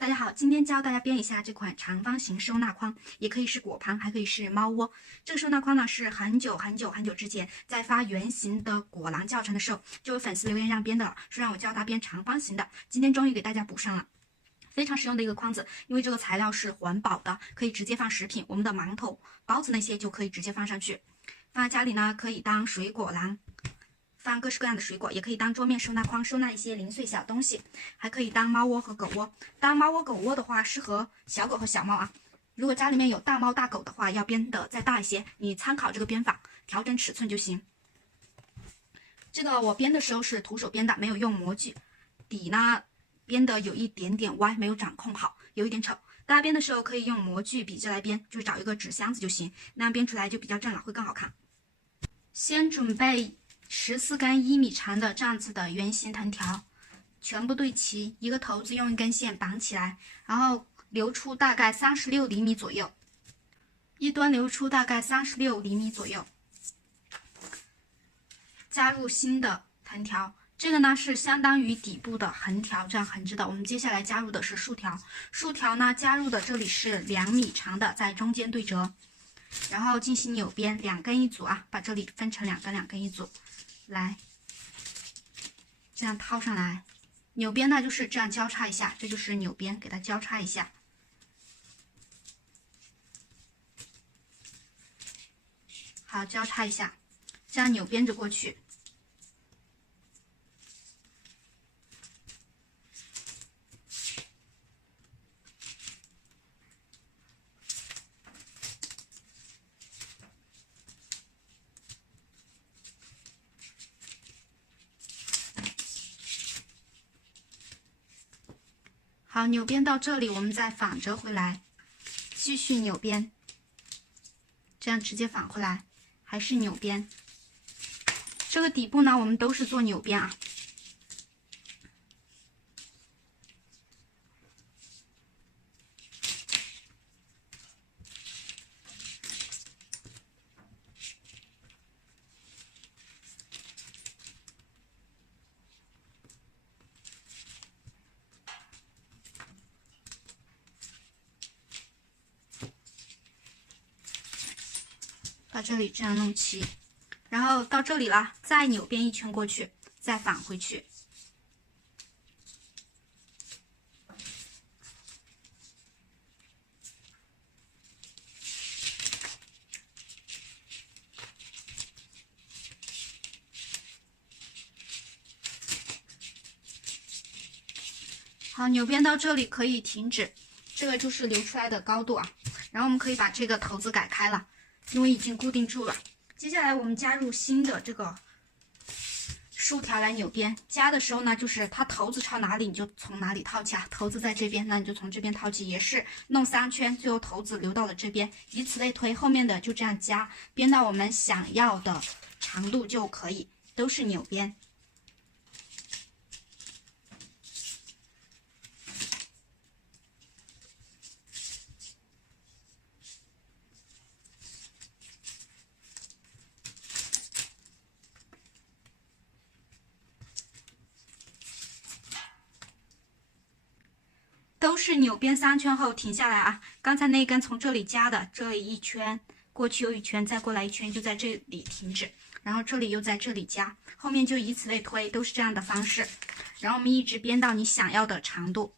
大家好，今天教大家编一下这款长方形收纳筐，也可以是果盘，还可以是猫窝。这个收纳筐呢，是很久之前在发圆形的果篮教程的时候，就有粉丝留言让编的了，说让我教他编长方形的。今天终于给大家补上了。非常实用的一个筐子，因为这个材料是环保的，可以直接放食品，我们的馒头、包子那些就可以直接放上去。放在家里呢，可以当水果篮。放各式各样的水果，也可以当桌面收纳筐，收纳一些零碎小东西，还可以当猫窝和狗窝。当猫窝、狗窝的话，适合小狗和小猫啊。如果家里面有大猫大狗的话，要编的再大一些，你参考这个编法，调整尺寸就行。这个我编的时候是徒手编的，没有用模具，底呢编的有一点点歪，没有掌控好，有一点丑。大家编的时候可以用模具笔直来编，就找一个纸箱子就行，那样编出来就比较正了，会更好看。先准备14根1米长的这样子的圆形藤条，全部对齐，一个头子用一根线绑起来，然后留出大概36厘米左右，一端留出大概36厘米左右。加入新的藤条，这个呢是相当于底部的横条，这样横着的。我们接下来加入的是竖条，竖条呢加入的这里是2米长的，在中间对折，然后进行扭编，2根一组啊，把这里分成2根，2根一组。来，这样套上来，扭边呢就是这样交叉一下，这就是扭边，给它交叉一下。好，交叉一下，这样扭边着过去。好，扭边到这里，我们再反折回来，继续扭边，这样直接反回来，还是扭边。这个底部呢，我们都是做扭边啊。把这里这样弄齐，然后到这里了，再扭边一圈过去，再返回去。好，扭边到这里可以停止，这个就是留出来的高度啊。然后我们可以把这个头子改开了，因为已经固定住了。接下来我们加入新的这个竖条来扭边，加的时候呢，就是它头子朝哪里你就从哪里套起啊。头子在这边，那你就从这边套起，也是弄3圈，最后头子留到了这边，以此类推，后面的就这样加，编到我们想要的长度就可以，都是扭边。都是扭边3圈后停下来啊！刚才那根从这里加的，这里一圈，过去又一圈，再过来一圈，就在这里停止。然后这里又在这里加，后面就以此类推，都是这样的方式。然后我们一直编到你想要的长度。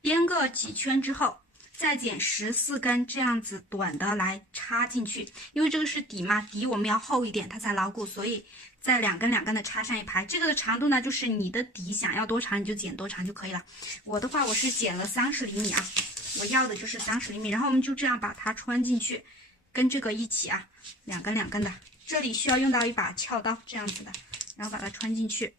编个几圈之后，再剪14根这样子短的来插进去，因为这个是底嘛，底我们要厚一点，它才牢固，所以再2根2根的插上一排。这个的长度呢，就是你的底想要多长你就剪多长就可以了。我的话我是剪了30厘米啊，我要的就是30厘米。然后我们就这样把它穿进去，跟这个一起啊，2根2根的。这里需要用到一把撬刀这样子的，然后把它穿进去。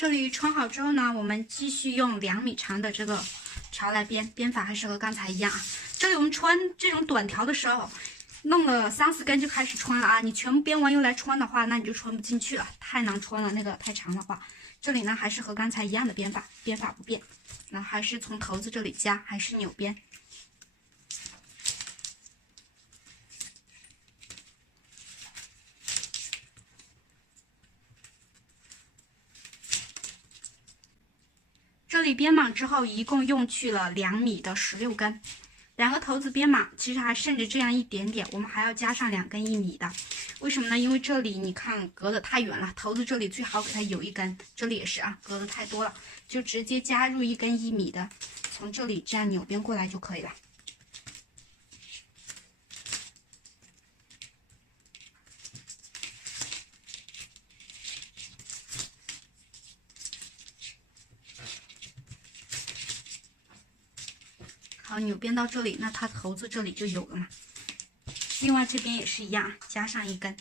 这里穿好之后呢，我们继续用2米长的这个条来编，编法还是和刚才一样啊。这里我们穿这种短条的时候，弄了3、4根就开始穿了啊。你全部编完又来穿的话，那你就穿不进去了，太难穿了，那个太长的话。这里呢还是和刚才一样的编法，编法不变，那还是从头子这里加，还是扭边。这里编满之后，一共用去了2米的16根，2个头子编满，其实还剩着这样一点点，我们还要加上2根1米的。为什么呢？因为这里你看隔得太远了，头子这里最好给它有一根，这里也是啊，隔得太多了，就直接加入1根1米的，从这里这样扭边过来就可以了。好，扭边到这里，那它头子这里就有了嘛。另外这边也是一样，加上1根。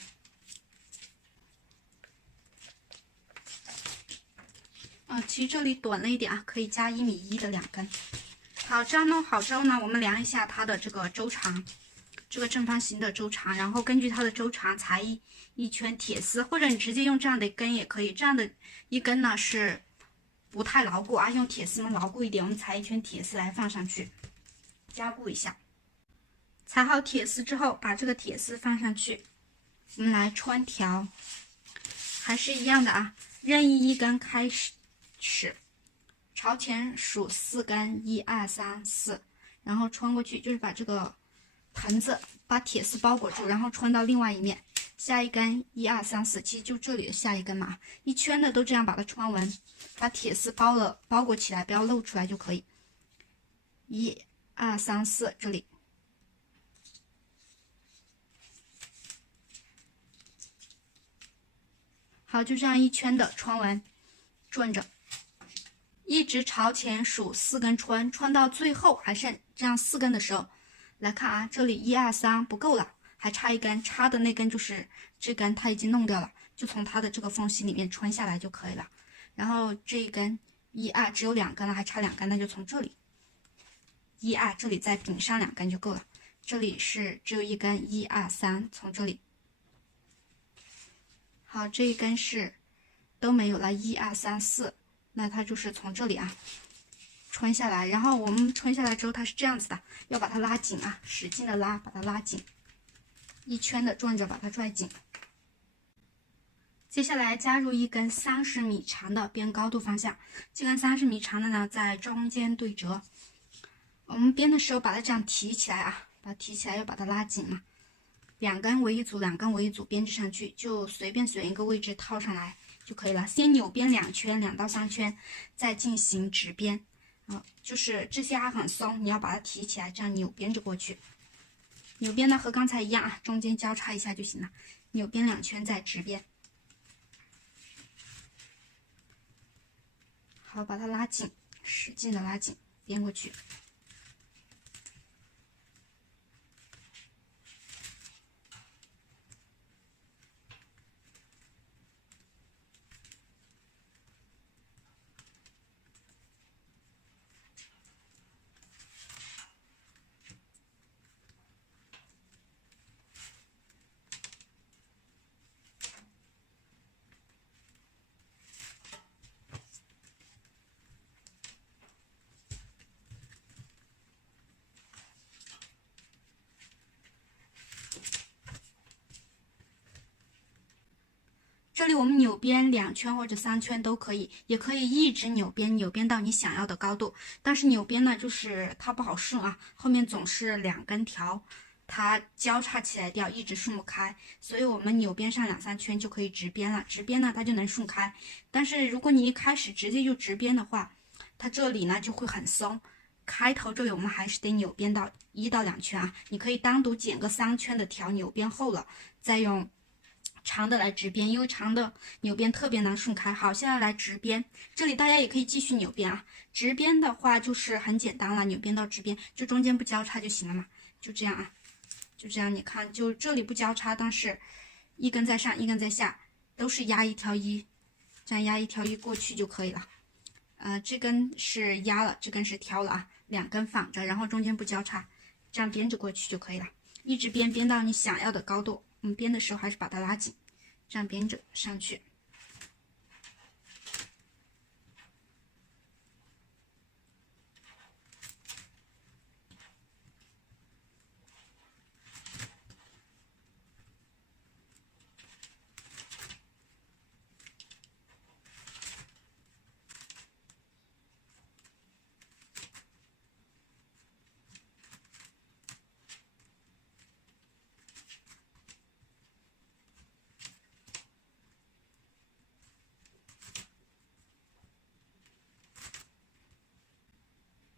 其实这里短了一点啊，可以加1.1米的2根。好，这样弄好之后呢，我们量一下它的这个周长，这个正方形的周长，然后根据它的周长裁一圈铁丝，或者你直接用这样的一根也可以。这样的一根呢是不太牢固啊，用铁丝能牢固一点。我们裁一圈铁丝来放上去，加固一下。裁好铁丝之后，把这个铁丝放上去，我们来穿条，还是一样的啊，任意1根开始，朝前数4根，1、2、3、4，然后穿过去，就是把这个盆子把铁丝包裹住，然后穿到另外一面，下一根1、2、3、4，其实就这里的下一根嘛，一圈的都这样把它穿完，把铁丝包裹起来，不要露出来就可以。1、2、3、4，这里。好，就这样一圈的穿完，转着，一直朝前数4根穿，穿到最后还剩这样4根的时候，来看啊，这里1、2、3不够了，还差1根，差的那根就是这根，它已经弄掉了，就从它的这个缝隙里面穿下来就可以了。然后这一根1、2只有2根了，还差2根，那就从这里1、2这里再顶上2根就够了。这里是只有1根1、2、3，从这里。好，这一根是都没有了，1、2、3、4，那它就是从这里啊穿下来，然后我们穿下来之后，它是这样子的，要把它拉紧啊，使劲的拉，把它拉紧，一圈的转着把它拽紧。接下来加入1根30米长的编高度方向，这根30米长的呢，在中间对折。我们编的时候把它这样提起来啊，把它提起来，要把它拉紧嘛。2根为一组，2根为一组编织上去，就随便选一个位置套上来就可以了。先扭边2圈，2到3圈，再进行直编。就是这些还很松，你要把它提起来，这样扭编着过去。扭边呢和刚才一样啊，中间交叉一下就行了。扭边2圈再直编。好，把它拉紧，使劲的拉紧，编过去。这里我们扭边2圈或者3圈都可以，也可以一直扭边，扭边到你想要的高度。但是扭边呢，就是它不好顺啊，后面总是2根条，它交叉起来掉，一直顺不开。所以我们扭边上2、3圈就可以直边了，直边呢它就能顺开。但是如果你一开始直接就直边的话，它这里呢就会很松。开头这里我们还是得扭边到1到2圈啊，你可以单独剪个3圈的条，扭边后了，再用长的来直边，因为长的扭边特别难顺开。好，现在来直边，这里大家也可以继续扭边啊。直边的话就是很简单了，扭边到直边就中间不交叉就行了嘛，就这样啊，就这样。你看，就这里不交叉，但是1根在上，1根在下，都是压一挑一，这样压一条一过去就可以了。这根是压了，这根是挑了啊，两根仿着，然后中间不交叉，这样编着过去就可以了。一直编到你想要的高度，我们编的时候还是把它拉紧，这样编着上去。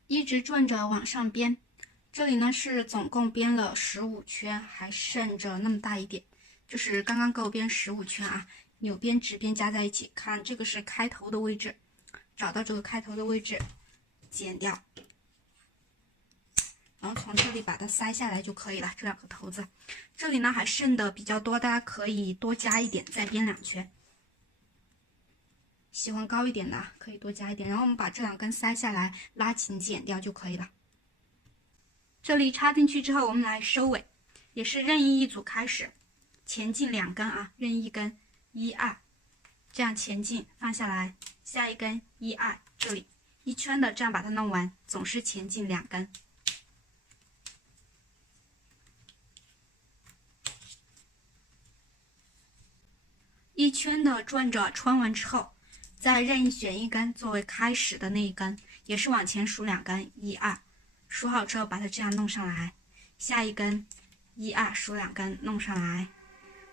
一直转着往上编，这里呢是总共编了15圈，还剩着那么大一点，就是刚刚够编15圈啊。扭边直边加在一起，看这个是开头的位置，找到这个开头的位置，剪掉，然后从这里把它塞下来就可以了。这两个头子，这里呢还剩的比较多，大家可以多加一点，再编2圈。喜欢高一点的可以多加一点，然后我们把这2根塞下来，拉紧剪掉就可以了。这里插进去之后，我们来收尾，也是任意一组开始，前进2根啊，任意一根1、2，这样前进放下来，下一根1、2，这里一圈的这样把它弄完，总是前进2根。一圈的转着穿完之后，再任意选一根作为开始的那一根，也是往前数2根，1、2，数好之后把它这样弄上来，下一根1、2数2根弄上来，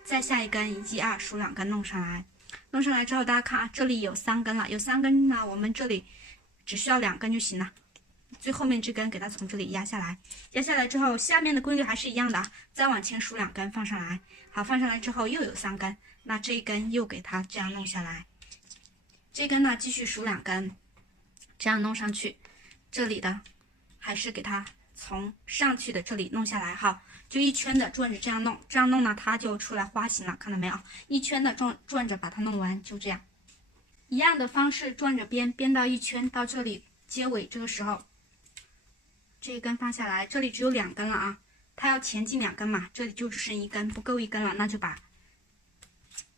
再下一根1、2数2根弄上来，弄上来之后大家看啊，这里有3根了，有3根呢，我们这里只需要2根就行了。最后面这根给它从这里压下来，压下来之后，下面的规律还是一样的，再往前数2根放上来，好，放上来之后又有3根，那这一根又给它这样弄下来。这根呢，继续数2根，这样弄上去。这里的还是给它从上去的这里弄下来哈，就一圈的转着这样弄，这样弄呢，它就出来花形了，看到没有？一圈的转着把它弄完，就这样。一样的方式转着编，编到一圈到这里结尾，这个时候这一根放下来，这里只有2根了啊，它要前进2根嘛，这里就只剩1根，不够1根了，那就把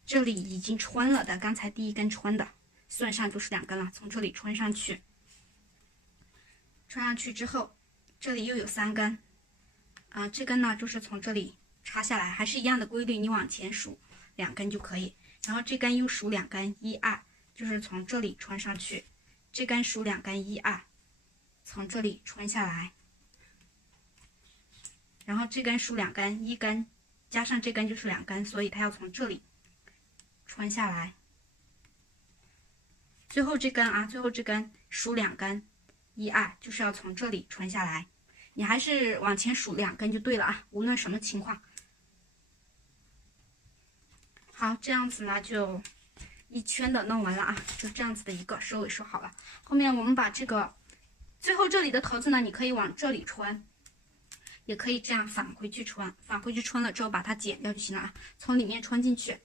这里已经穿了的，刚才第一根穿的。算上就是2根了，从这里穿上去，穿上去之后，这里又有3根，这根呢就是从这里插下来，还是一样的规律，你往前数2根就可以，然后这根又数2根，1、2，就是从这里穿上去，这根数2根，1、2，从这里穿下来，然后这根数2根，1根加上这根就是2根，所以它要从这里穿下来。最后这根啊，最后这根数2根，1、2，就是要从这里穿下来。你还是往前数2根就对了啊，无论什么情况。好，这样子呢就一圈的弄完了啊，就这样子的一个收尾收好了。后面我们把这个最后这里的头子呢，你可以往这里穿，也可以这样返回去穿，返回去穿了之后把它剪掉就行了啊，从里面穿进去。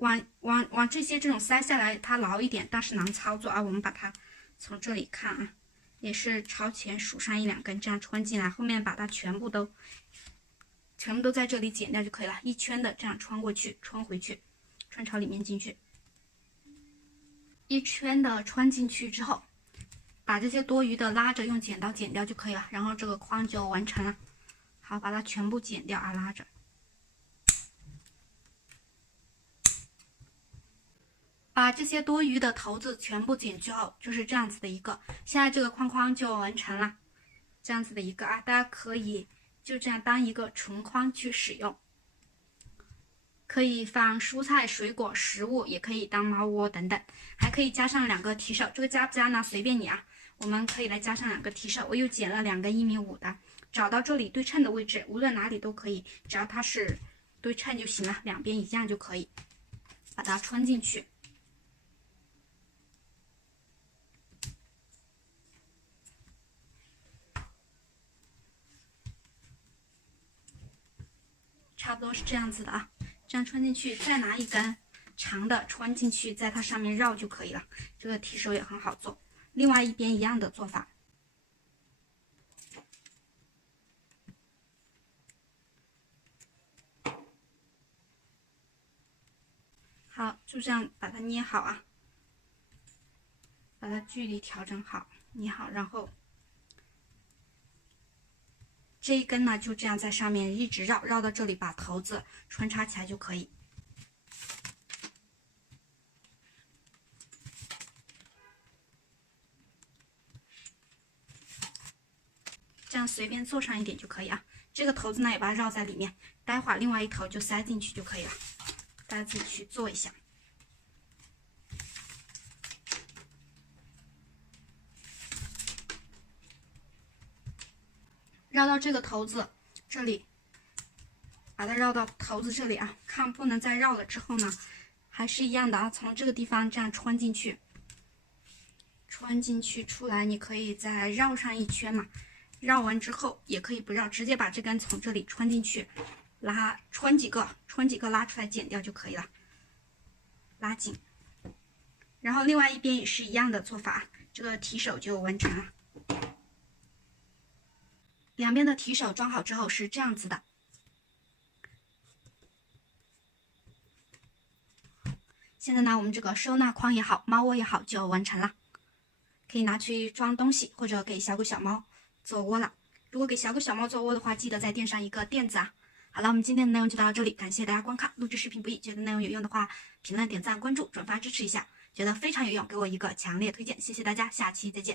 往这些这种塞下来，它牢一点，但是难操作啊。我们把它从这里看啊，也是朝前数上1、2根，这样穿进来，后面把它全部都在这里剪掉就可以了。一圈的这样穿过去，穿回去，穿朝里面进去。一圈的穿进去之后，把这些多余的拉着用剪刀剪掉就可以了，然后这个框就完成了。好，把它全部剪掉啊，拉着。把这些多余的头子全部剪去后，就是这样子的一个，现在这个框框就完成了，这样子的一个啊，大家可以就这样当一个纯框去使用，可以放蔬菜、水果、食物，也可以当猫窝等等，还可以加上2个提手，这个加不加呢？随便你啊，我们可以来加上2个提手，我又剪了2根1.5米的，找到这里对称的位置，无论哪里都可以，只要它是对称就行了，两边一样就可以，把它穿进去。差不多是这样子的啊，这样穿进去，再拿一根长的穿进去，在它上面绕就可以了。这个提手也很好做。另外一边一样的做法。好，就这样把它捏好啊，把它距离调整好，捏好，然后这一根呢就这样在上面一直绕到这里，把头子穿插起来就可以。这样随便做上一点就可以啊。这个头子呢也把它绕在里面，待会儿另外一头就塞进去就可以了。大家自己去做一下。绕到这个头子这里，把它绕到头子这里啊，看不能再绕了。之后呢，还是一样的啊，从这个地方这样穿进去，出来，你可以再绕上一圈嘛。绕完之后也可以不绕，直接把这根从这里穿进去，穿几个拉出来剪掉就可以了，拉紧。然后另外一边也是一样的做法，这个提手就完成了。两边的提手装好之后是这样子的。现在呢，我们这个收纳筐也好，猫窝也好就完成了，可以拿去装东西，或者给小狗小猫做窝了。如果给小狗小猫做窝的话，记得再垫上一个垫子啊。好了，我们今天的内容就到这里，感谢大家观看。录制视频不易，觉得内容有用的话，评论、点赞、关注、转发支持一下。觉得非常有用，给我一个强烈推荐，谢谢大家，下期再见。